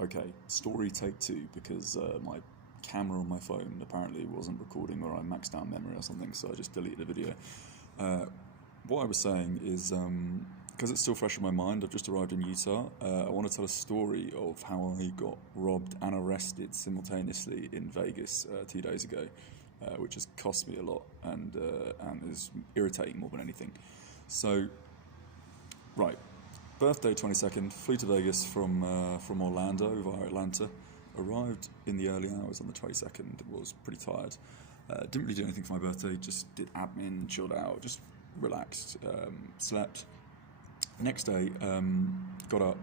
Okay, story take 2, because my camera on my phone apparently wasn't recording, or I maxed out memory or something, so I just deleted the video. What I was saying is, because it's still fresh in my mind, I've just arrived in Utah. I want to tell a story of how I got robbed and arrested simultaneously in Vegas 2 days ago, which has cost me a lot and is irritating more than anything. So, right, birthday 22nd, flew to Vegas from Orlando via Atlanta. Arrived in the early hours on the 22nd, was pretty tired. Didn't really do anything for my birthday, just did admin, chilled out, just relaxed, slept. Next day, got up,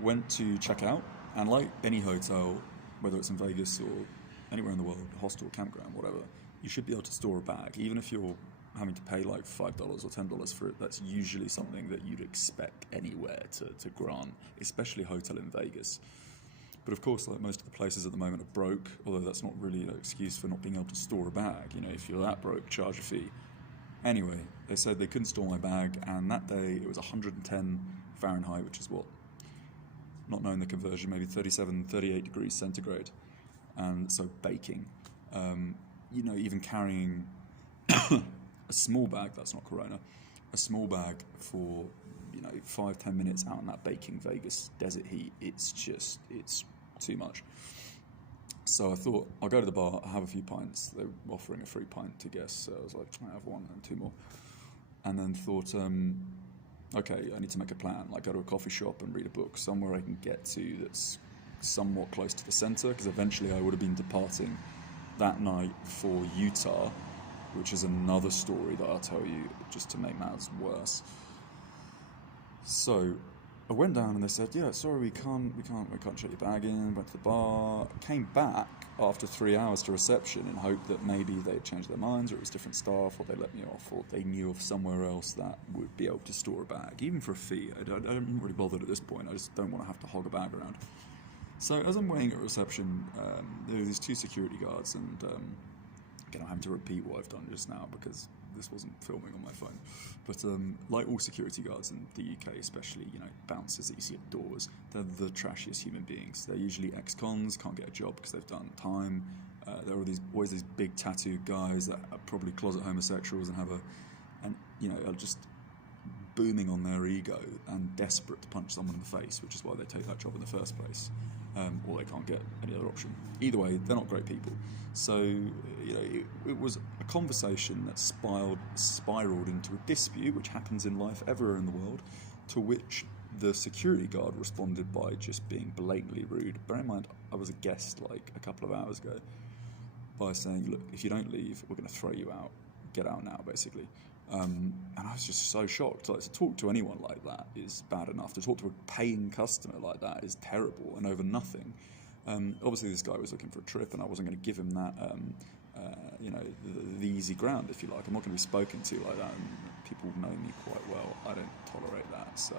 went to check out, and like any hotel, whether it's in Vegas or anywhere in the world, hostel, campground, whatever, you should be able to store a bag, even if you're having to pay like $5 or $10 for it. That's usually something that you'd expect anywhere to grant, especially a hotel in Vegas. But of course, like most of the places at the moment are broke, although that's not really an excuse for not being able to store a bag. You know, if you're that broke, charge a fee. Anyway, they said they couldn't store my bag, and that day it was 110 Fahrenheit, which is what, not knowing the conversion, maybe 37, 38 degrees centigrade, and so baking. You know, even carrying a small bag, that's not Corona, a small bag for, 5-10 minutes out in that baking Vegas desert heat, it's too much. So I thought, I'll go to the bar, I'll have a few pints. They were offering a free pint to guests, so I was like, I have 1 and 2 more. And then thought, okay, I need to make a plan, like go to a coffee shop and read a book, somewhere I can get to that's somewhat close to the center, because eventually I would have been departing that night for Utah, which is another story that I'll tell you just to make matters worse. So I went down and they said, yeah, sorry, we can't check your bag in. Went to the bar, came back after 3 hours to reception in hope that maybe they'd changed their minds, or it was different staff, or they let me off, or they knew of somewhere else that would be able to store a bag, even for a fee. I don't really bothered at this point. I just don't want to have to hog a bag around. So as I'm waiting at reception, there were these 2 security guards, and again, I'm having to repeat what I've done just now because this wasn't filming on my phone. But like all security guards in the UK, especially, bouncers that you see at doors, they're the trashiest human beings. They're usually ex-cons, can't get a job because they've done time. There are always these big tattooed guys that are probably closet homosexuals and are just booming on their ego and desperate to punch someone in the face, which is why they take that job in the first place. Or they can't get any other option. Either way, they're not great people. So, it was a conversation that spiraled into a dispute, which happens in life everywhere in the world, to which the security guard responded by just being blatantly rude. Bear in mind, I was a guest like a couple of hours ago, by saying, look, if you don't leave, we're going to throw you out. Get out now, basically. And I was just so shocked. Like, to talk to anyone like that is bad enough. To talk to a paying customer like that is terrible and over nothing. Obviously, this guy was looking for a trip, and I wasn't going to give him that, the easy ground, if you like. I'm not going to be spoken to like that, and people know me quite well. I don't tolerate that, so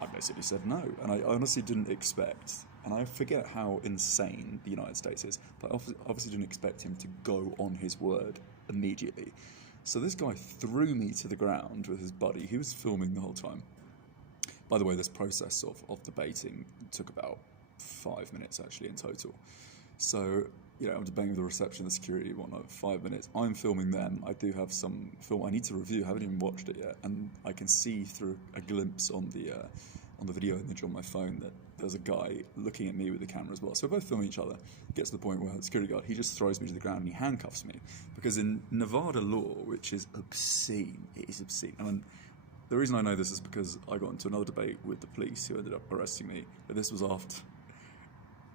I basically said no. And I honestly didn't expect, and I forget how insane the United States is, but I obviously didn't expect him to go on his word immediately. So this guy threw me to the ground with his buddy. He was filming the whole time. By the way, this process of debating took about 5 minutes, actually, in total. So, I'm debating with the reception, the security, 5 minutes. I'm filming them. I do have some film I need to review. I haven't even watched it yet. And I can see through a glimpse on the video image on my phone that there's a guy looking at me with the camera as well. So we're both filming each other. It gets to the point where the security guard, he just throws me to the ground and he handcuffs me. Because in Nevada law, which is obscene, it is obscene. And the reason I know this is because I got into another debate with the police who ended up arresting me. But this was after,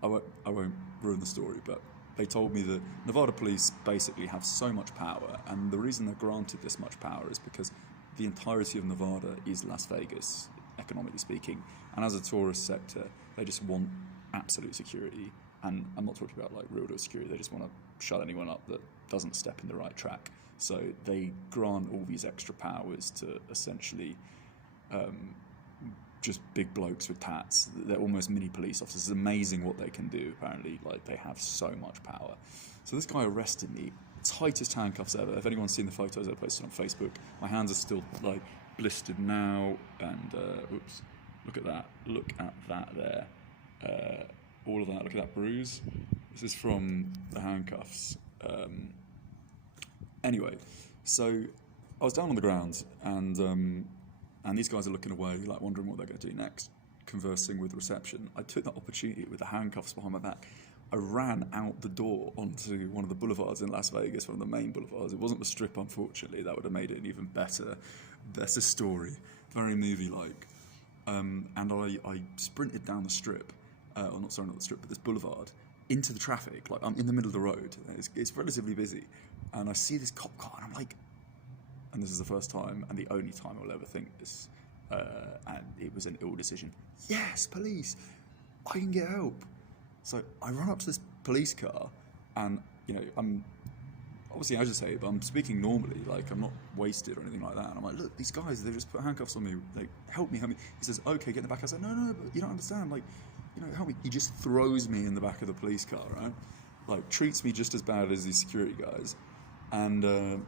I won't ruin the story, but they told me that Nevada police basically have so much power, and the reason they're granted this much power is because the entirety of Nevada is Las Vegas, economically speaking, and as a tourist sector, they just want absolute security. And I'm not talking about like real security, they just want to shut anyone up that doesn't step in the right track. So they grant all these extra powers to essentially just big blokes with tats. They're almost mini police officers. It's amazing what they can do, apparently. Like, they have so much power. So this guy arrested me, tightest handcuffs ever. If anyone's seen the photos I posted on Facebook, my hands are still like blistered now, and oops, look at that there. all of that. Look at that bruise. This is from the handcuffs. Anyway, so I was down on the ground, and these guys are looking away, like wondering what they're going to do next, conversing with reception. I took that opportunity with the handcuffs behind my back. I ran out the door onto one of the boulevards in Las Vegas, one of the main boulevards. It wasn't the Strip, unfortunately. That would have made it an even better story. Very movie-like. And I sprinted down the Strip, not the Strip, but this boulevard, into the traffic. Like, I'm in the middle of the road. It's relatively busy. And I see this cop car, and I'm like, and this is the first time and the only time I'll ever think this, and it was an ill decision. Yes, police, I can get help. So I run up to this police car, and I'm obviously agitated, but I'm speaking normally, like I'm not wasted or anything like that. And I'm like, look, these guys, they've just put handcuffs on me. Like, help me. He says, okay, get in the back. I said, no, but you don't understand. Like, help me. He just throws me in the back of the police car, right? Like, treats me just as bad as these security guys, and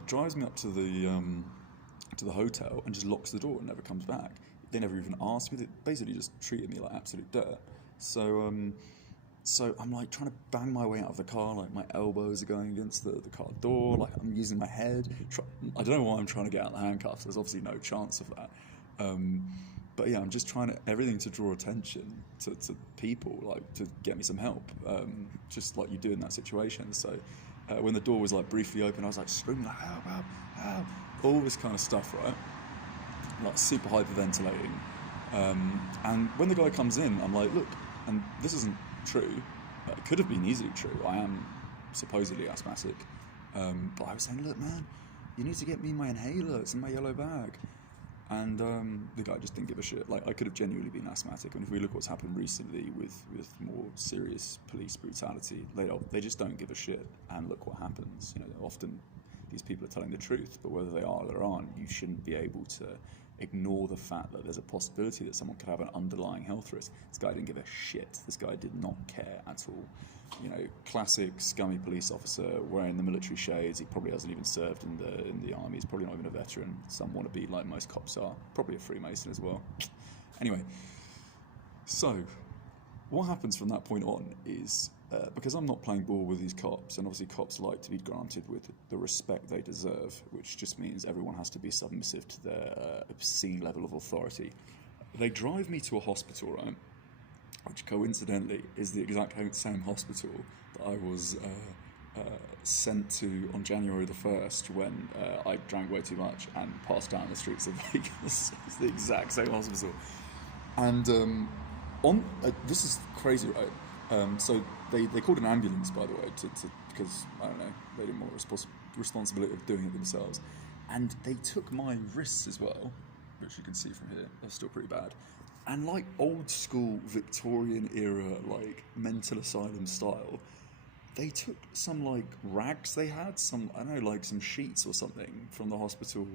drives me up to the hotel and just locks the door and never comes back. They never even asked me. They basically just treated me like absolute dirt. So I'm like trying to bang my way out of the car, like my elbows are going against the car door, like I'm using my head. I don't know why I'm trying to get out the handcuffs. There's obviously no chance of that. But yeah, I'm just trying everything to draw attention to people, like to get me some help, just like you do in that situation. So when the door was like briefly open, I was like screaming like, help, help, help, all this kind of stuff, right? Like super hyperventilating. And when the guy comes in, I'm like, look, and this isn't true, it could have been easily true. I am supposedly asthmatic, but I was saying, look, man, you need to get me my inhaler. It's in my yellow bag. And the guy just didn't give a shit. Like, I could have genuinely been asthmatic. And if we look what's happened recently with more serious police brutality, they just don't give a shit. And look what happens. Often these people are telling the truth, but whether they are or they aren't, you shouldn't be able to ignore the fact that there's a possibility that someone could have an underlying health risk. This guy didn't give a shit. This guy did not care at all. Classic scummy police officer wearing the military shades. He probably hasn't even served in the army. He's probably not even a veteran. Some want to be like most cops are. Probably a Freemason as well. Anyway, so what happens from that point on is, because I'm not playing ball with these cops, and obviously cops like to be granted with the respect they deserve, which just means everyone has to be submissive to their obscene level of authority. They drive me to a hospital, right? Which coincidentally is the exact same hospital that I was sent to on January the 1st when I drank way too much and passed out in the streets of Vegas. It's the exact same hospital. And this is crazy, right? So they called an ambulance, by the way, because, I don't know, they didn't want the responsibility of doing it themselves. And they took my wrists as well, which you can see from here. They're still pretty bad. And like old school Victorian era, like mental asylum style, they took some like rags they had, some sheets or something from the hospital,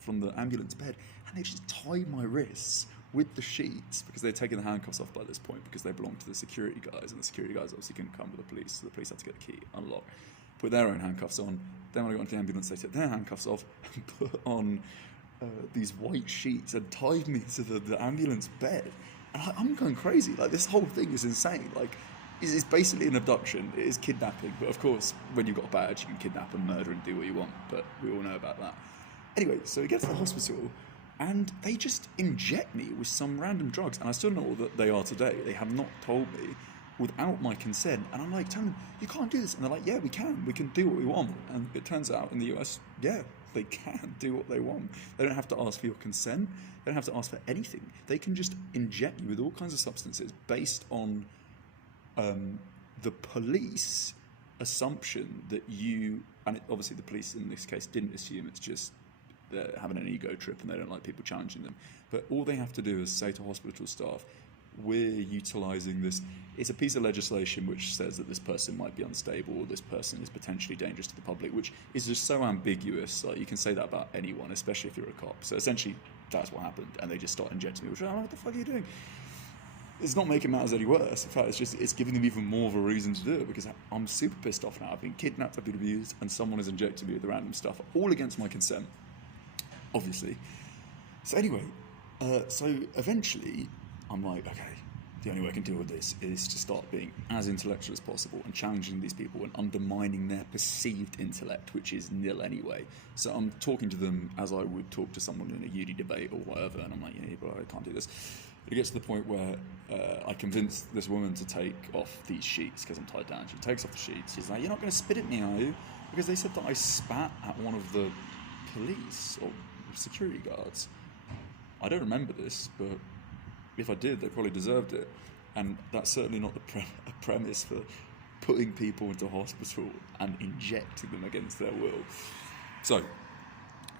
from the ambulance bed, and they just tied my wrists with the sheets, because they'd taken the handcuffs off by this point because they belonged to the security guys, and the security guys obviously couldn't come with the police, so the police had to get the key, unlock, put their own handcuffs on. Then when I got into the ambulance, they took their handcuffs off and put on these white sheets and tied me to the ambulance bed. And I'm going crazy. Like, this whole thing is insane. Like, it's basically an abduction. It is kidnapping. But of course, when you've got a badge, you can kidnap and murder and do what you want. But we all know about that. Anyway, so we get to the hospital, and they just inject me with some random drugs. And I still know that they are today. They have not told me without my consent. And I'm like, telling them, you can't do this. And they're like, yeah, we can. We can do what we want. And it turns out in the US, yeah, they can do what they want. They don't have to ask for your consent. They don't have to ask for anything. They can just inject you with all kinds of substances based on the police assumption that you, and obviously the police in this case didn't assume, it's just they're having an ego trip and they don't like people challenging them. But all they have to do is say to hospital staff, we're utilising this. It's a piece of legislation which says that this person might be unstable, or this person is potentially dangerous to the public, which is just so ambiguous. Like, you can say that about anyone, especially if you're a cop. So essentially, that's what happened, and they just start injecting me. Which, what the fuck are you doing? It's not making matters any worse. In fact, it's giving them even more of a reason to do it, because I'm super pissed off now. I've been kidnapped, I've been abused, and someone is injecting me with random stuff, all against my consent, obviously. So anyway, so eventually, I'm like, okay, the only way I can deal with this is to start being as intellectual as possible and challenging these people and undermining their perceived intellect, which is nil anyway. So I'm talking to them as I would talk to someone in a uni debate or whatever, and I'm like, yeah, bro, I can't do this. It gets to the point where I convince this woman to take off these sheets because I'm tied down. She takes off the sheets. She's like, you're not going to spit at me, are you? Because they said that I spat at one of the police or security guards. I don't remember this, but if I did, they probably deserved it. And that's certainly not a premise for putting people into hospital and injecting them against their will. So,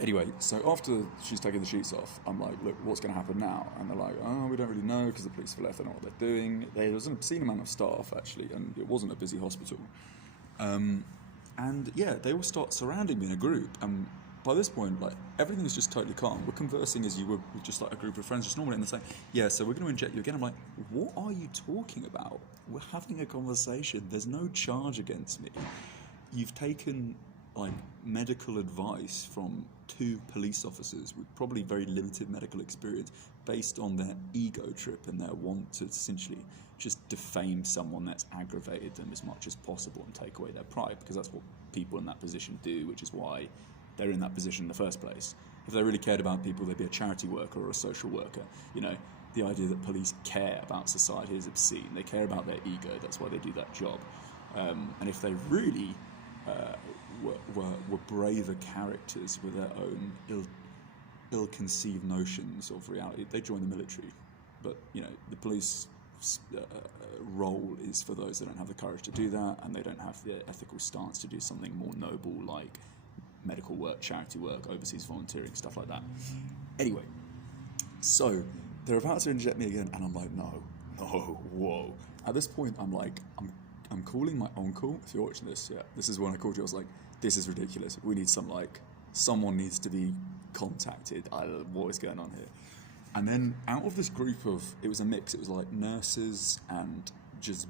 anyway, so after she's taken the sheets off, I'm like, look, what's going to happen now? And they're like, oh, we don't really know because the police have left, they don't know what they're doing. There was an obscene amount of staff, actually, and it wasn't a busy hospital. And yeah, they all start surrounding me in a group. And by this point, like, everything is just totally calm. We're conversing as you would with just like a group of friends, just normally, and they're saying, yeah, so we're going to inject you again. I'm like, what are you talking about? We're having a conversation. There's no charge against me. You've taken, like, medical advice from 2 police officers with probably very limited medical experience based on their ego trip and their want to essentially just defame someone that's aggravated them as much as possible and take away their pride, because that's what people in that position do, which is why they're in that position in the first place. If they really cared about people, they'd be a charity worker or a social worker. You know, the idea that police care about society is obscene. They care about their ego. That's why they do that job. And if they really were braver characters with their own ill-conceived notions of reality, they join the military. But, you know, the police role is for those that don't have the courage to do that, and they don't have the ethical stance to do something more noble like medical work, charity work, overseas volunteering, stuff like that. Anyway, so they're about to inject me again, and I'm like, no, whoa. At this point, I'm like, I'm calling my uncle. If you're watching this, yeah, this is when I called you. I was like, this is ridiculous. We need someone needs to be contacted. What is going on here? And then out of this group of, it was a mix. It was like nurses and just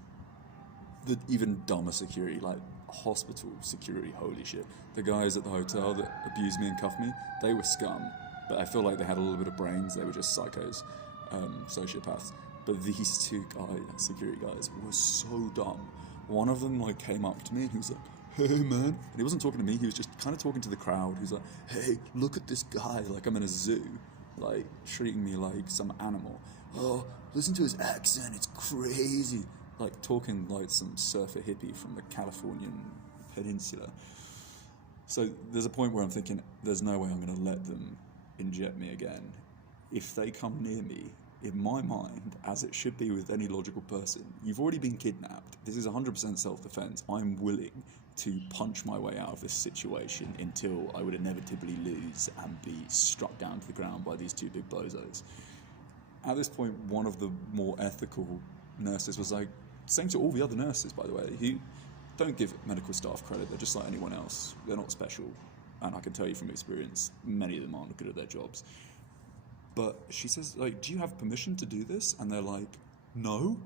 the even dumber security, like hospital security. Holy shit. The guys at the hotel that abused me and cuffed me, they were scum. But I feel like they had a little bit of brains. They were just psychos, sociopaths. But these 2 security guys, were so dumb. One of them like came up to me and he was like, hey man. And he wasn't talking to me, he was just kind of talking to the crowd. He was like, hey, look at this guy, like I'm in a zoo, like treating me like some animal. Oh, listen to his accent, it's crazy. Like talking like some surfer hippie from the Californian peninsula. So there's a point where I'm thinking, there's no way I'm going to let them inject me again. If they come near me, in my mind, as it should be with any logical person, you've already been kidnapped. This is 100% self-defense. I'm willing to punch my way out of this situation until I would inevitably lose and be struck down to the ground by these 2 big bozos. At this point, one of the more ethical nurses was like, same to all the other nurses, by the way, who don't give medical staff credit. They're just like anyone else. They're not special. And I can tell you from experience, many of them aren't good at their jobs. But she says, like, do you have permission to do this? And they're like, no,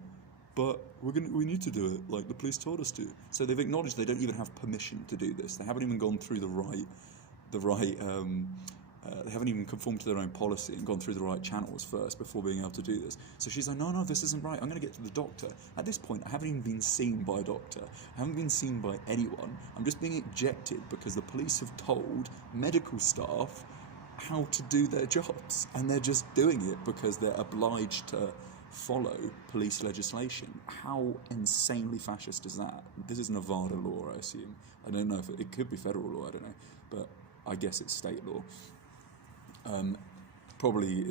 but we need to do it. Like, the police told us to. So they've acknowledged they don't even have permission to do this. They haven't even gone through they haven't even conformed to their own policy and gone through the right channels first before being able to do this. So she's like, no, this isn't right. I'm going to get to the doctor. At this point, I haven't even been seen by a doctor. I haven't been seen by anyone. I'm just being ejected because the police have told medical staff how to do their jobs. And they're just doing it because they're obliged to follow police legislation. How insanely fascist is that? This is Nevada law, I assume. I don't know if it could be federal law, I don't know. But I guess it's state law. Probably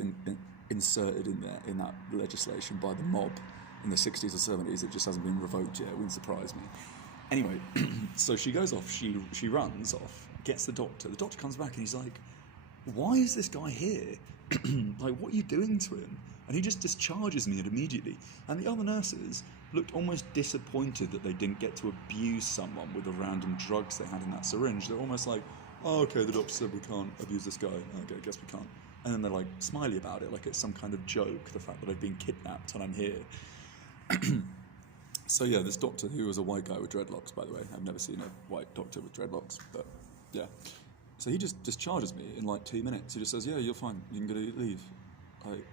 inserted in that legislation by the mob in the 60s or 70s. It just hasn't been revoked yet. It wouldn't surprise me. Anyway, so she goes off, she runs off, gets the doctor. The doctor comes back and he's like, why is this guy here? Like, what are you doing to him? And he just discharges me immediately. And the other nurses looked almost disappointed that they didn't get to abuse someone with the random drugs they had in that syringe. They're almost like, oh, okay, the doctor said we can't abuse this guy. Okay, I guess we can't. And then they're like smiley about it, like it's some kind of joke, the fact that I've been kidnapped and I'm here. So yeah, this doctor, who was a white guy with dreadlocks, by the way. I've never seen a white doctor with dreadlocks, but yeah. So he just discharges me in like 2 minutes. He just says, yeah, you're fine, you can go leave. Like,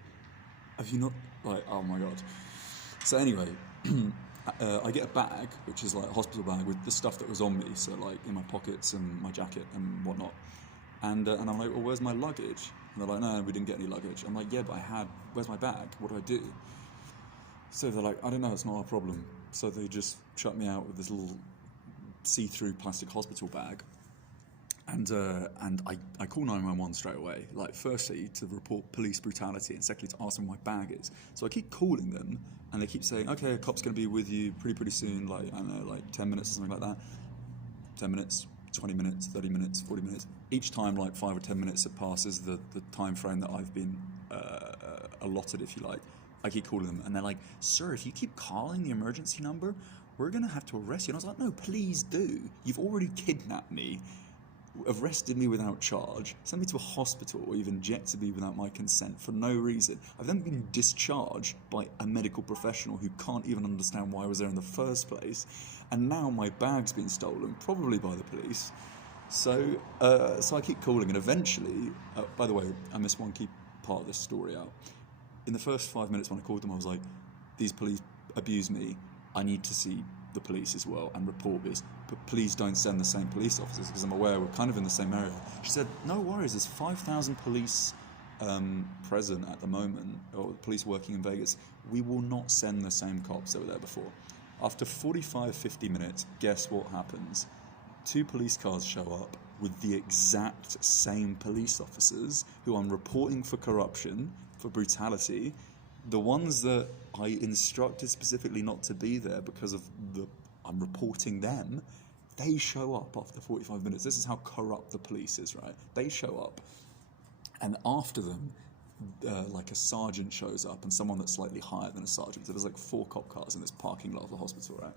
have you not, like, oh my God. So anyway, I get a bag, which is like a hospital bag with the stuff that was on me, so like in my pockets and my jacket and whatnot. And I'm like, well, where's my luggage? And they're like, no, we didn't get any luggage. I'm like, yeah, but where's my bag? What do I do? So they're like, I don't know, it's not our problem. So they just shut me out with this little see-through plastic hospital bag. And I call 911 straight away, like firstly to report police brutality and secondly to ask them where my bag is. So I keep calling them and they keep saying, okay, a cop's going to be with you pretty soon, like, I don't know, like 10 minutes or something like that. 10 minutes, 20 minutes, 30 minutes, 40 minutes. Each time, like 5 or 10 minutes it passes the time frame that I've been allotted, if you like. I keep calling them and they're like, sir, if you keep calling the emergency number, we're going to have to arrest you. And I was like, no, please do. You've already kidnapped me, arrested me without charge, sent me to a hospital, or even injected me without my consent for no reason. I've then been discharged by a medical professional who can't even understand why I was there in the first place. And now my bag's been stolen, probably by the police. So I keep calling, and eventually, by the way, I missed one key part of this story out. In the first 5 minutes when I called them, I was like, these police abuse me. I need to see the police as well and report this, but please don't send the same police officers because I'm aware we're kind of in the same area. She said, no worries, there's 5,000 police present at the moment, or police working in Vegas. We will not send the same cops that were there before. After 50 minutes, guess what happens? 2 police cars show up with the exact same police officers who I'm reporting for corruption, for brutality. The ones that I instructed specifically not to be there because of I'm reporting them, they show up after 45 minutes. This is how corrupt the police is, right? They show up, and after them, like a sergeant shows up, and someone that's slightly higher than a sergeant. So there's like 4 cop cars in this parking lot of the hospital, right?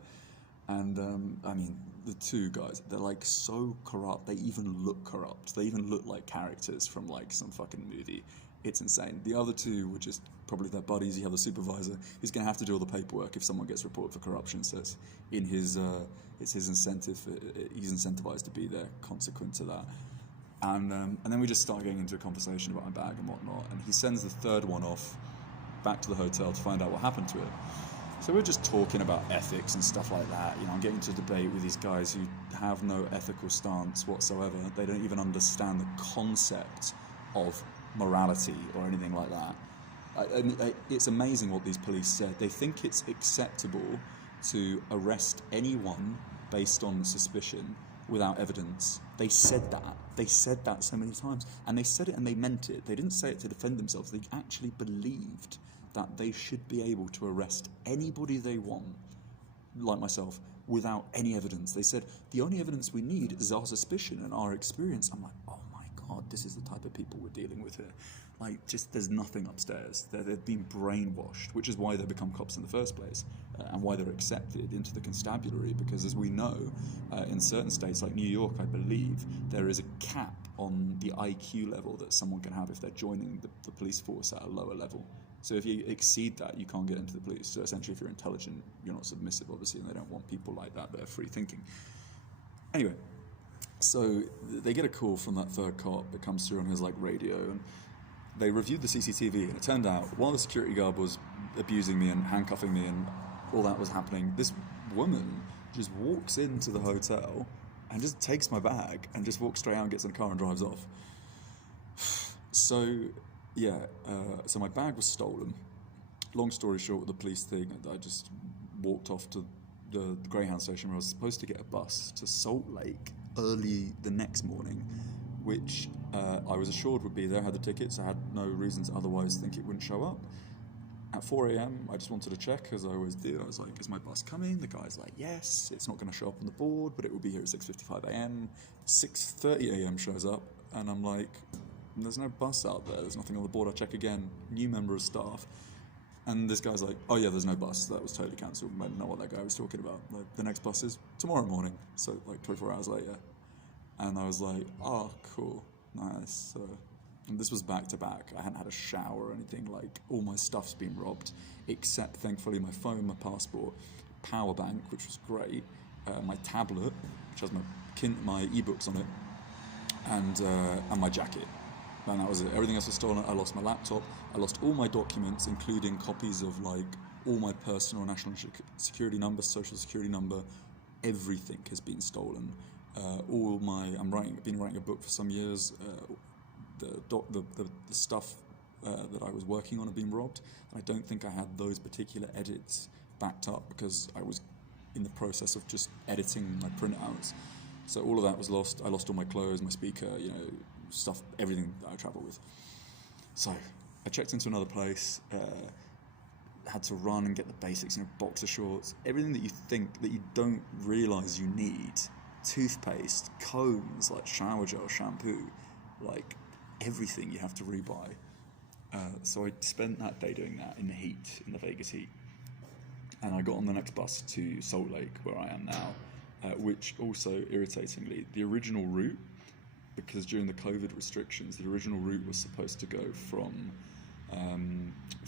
And I mean, the 2 guys, they're like so corrupt. They even look corrupt. They even look like characters from like some fucking movie. It's insane. The other 2 were just probably their buddies. You have the supervisor who's going to have to do all the paperwork if someone gets reported for corruption. So it's in his, it's his incentive. He's incentivized to be there, consequent to that. And then we just start getting into a conversation about my bag and whatnot. And he sends the 3rd one off back to the hotel to find out what happened to it. So we're just talking about ethics and stuff like that. You know, I'm getting into debate with these guys who have no ethical stance whatsoever. They don't even understand the concept of morality or anything like that. It's amazing what these police said. They think it's acceptable to arrest anyone based on suspicion without evidence. They said that. They said that so many times. And they said it and they meant it. They didn't say it to defend themselves. They actually believed that they should be able to arrest anybody they want, like myself, without any evidence. They said, the only evidence we need is our suspicion and our experience. I'm like, oh my God, this is the type of people we're dealing with here. Like, just there's nothing upstairs. They've been brainwashed, which is why they become cops in the first place, and why they're accepted into the constabulary, because as we know, in certain states like New York, I believe, there is a cap on the IQ level that someone can have if they're joining the police force at a lower level. So if you exceed that, you can't get into the police. So essentially, if you're intelligent, you're not submissive, obviously, and they don't want people like that are free thinking. Anyway, so they get a call from that 3rd cop that comes through on his like radio, and they reviewed the CCTV, and it turned out while the security guard was abusing me and handcuffing me and all that was happening, this woman just walks into the hotel and just takes my bag and just walks straight out and gets in the car and drives off. So yeah, so my bag was stolen. Long story short, with the police thing, I just walked off to the Greyhound station where I was supposed to get a bus to Salt Lake early the next morning, which I was assured would be there. I had the tickets. I had no reasons otherwise think it wouldn't show up. At 4 a.m, I just wanted to check, as I always do. I was like, is my bus coming? The guy's like, yes, it's not going to show up on the board, but it will be here at 6:55 a.m. 6:30 a.m. shows up, and I'm like, there's no bus out there. There's nothing on the board. I check again. New member of staff. And this guy's like, oh yeah, there's no bus. That was totally cancelled. I didn't know what that guy was talking about. Like, the next bus is tomorrow morning. So like 24 hours later. And I was like, oh, cool. Nice. And this was back to back. I hadn't had a shower or anything. Like, all my stuff's been robbed, except thankfully my phone, my passport, power bank, which was great, my tablet, which has my ebooks on it, and my jacket. And that was it. Everything else was stolen. I lost my laptop. I lost all my documents, including copies of like all my personal national security number, social security number, everything has been stolen. I've been writing a book for some years. The stuff that I was working on had been robbed. And I don't think I had those particular edits backed up because I was in the process of just editing my printouts. So all of that was lost. I lost all my clothes, my speaker, stuff, everything that I travel with. So I checked into another place, had to run and get the basics, boxer shorts, everything that you think that you don't realise you need. Toothpaste, combs, like shower gel, shampoo, like everything you have to rebuy. So I spent that day doing that in the heat, in the Vegas heat. And I got on the next bus to Salt Lake, where I am now, which also, irritatingly, the original route, because during the COVID restrictions, the original route was supposed to go from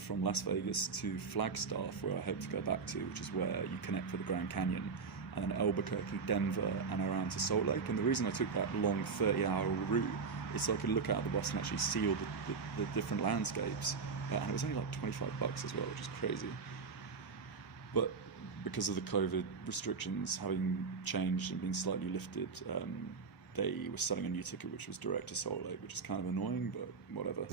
Las Vegas to Flagstaff, where I hope to go back to, which is where you connect with the Grand Canyon, and then Albuquerque, Denver, and around to Salt Lake. And the reason I took that long 30-hour route is so I could look out the bus and actually see all the different landscapes. And it was only like $25 as well, which is crazy. But because of the COVID restrictions having changed and been slightly lifted, they were selling a new ticket which was direct to Salt Lake, which is kind of annoying, but whatever.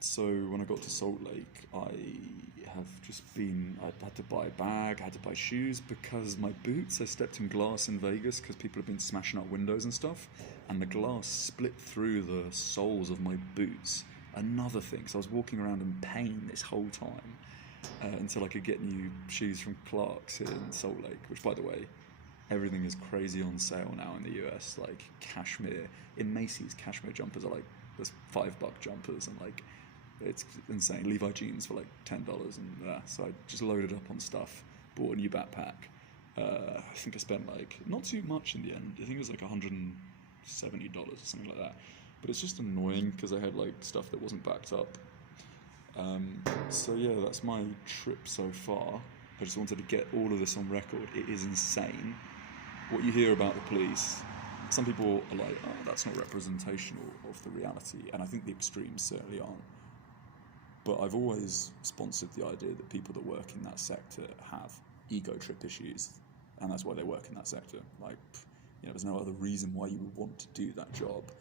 So when I got to Salt Lake, I had to buy a bag, I had to buy shoes, because my boots, I stepped in glass in Vegas because people have been smashing up windows and stuff, and the glass split through the soles of my boots. Another thing, so I was walking around in pain this whole time until I could get new shoes from Clark's in Salt Lake, which, by the way, everything is crazy on sale now in the US, like cashmere. In Macy's, cashmere jumpers are like, there's $5 jumpers, and like, it's insane. Levi jeans for like $10, and so I just loaded up on stuff, bought a new backpack. I think I spent like, not too much in the end. I think it was like $170 or something like that. But it's just annoying because I had like stuff that wasn't backed up. So yeah, that's my trip so far. I just wanted to get all of this on record. It is insane what you hear about the police. Some people are like, oh, that's not representational of the reality, and I think the extremes certainly aren't. But I've always sponsored the idea that people that work in that sector have ego trip issues, and that's why they work in that sector. Like, there's no other reason why you would want to do that job.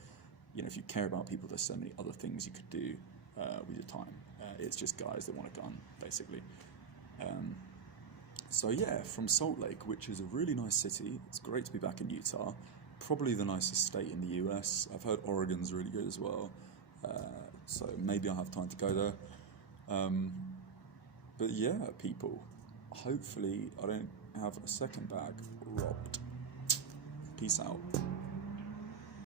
If you care about people, there's so many other things you could do with your time. It's just guys that want a gun, basically. So yeah, from Salt Lake, which is a really nice city. It's great to be back in Utah. Probably the nicest state in the US. I've heard Oregon's really good as well. So maybe I'll have time to go there. But yeah, people, hopefully I don't have a second bag robbed. Peace out.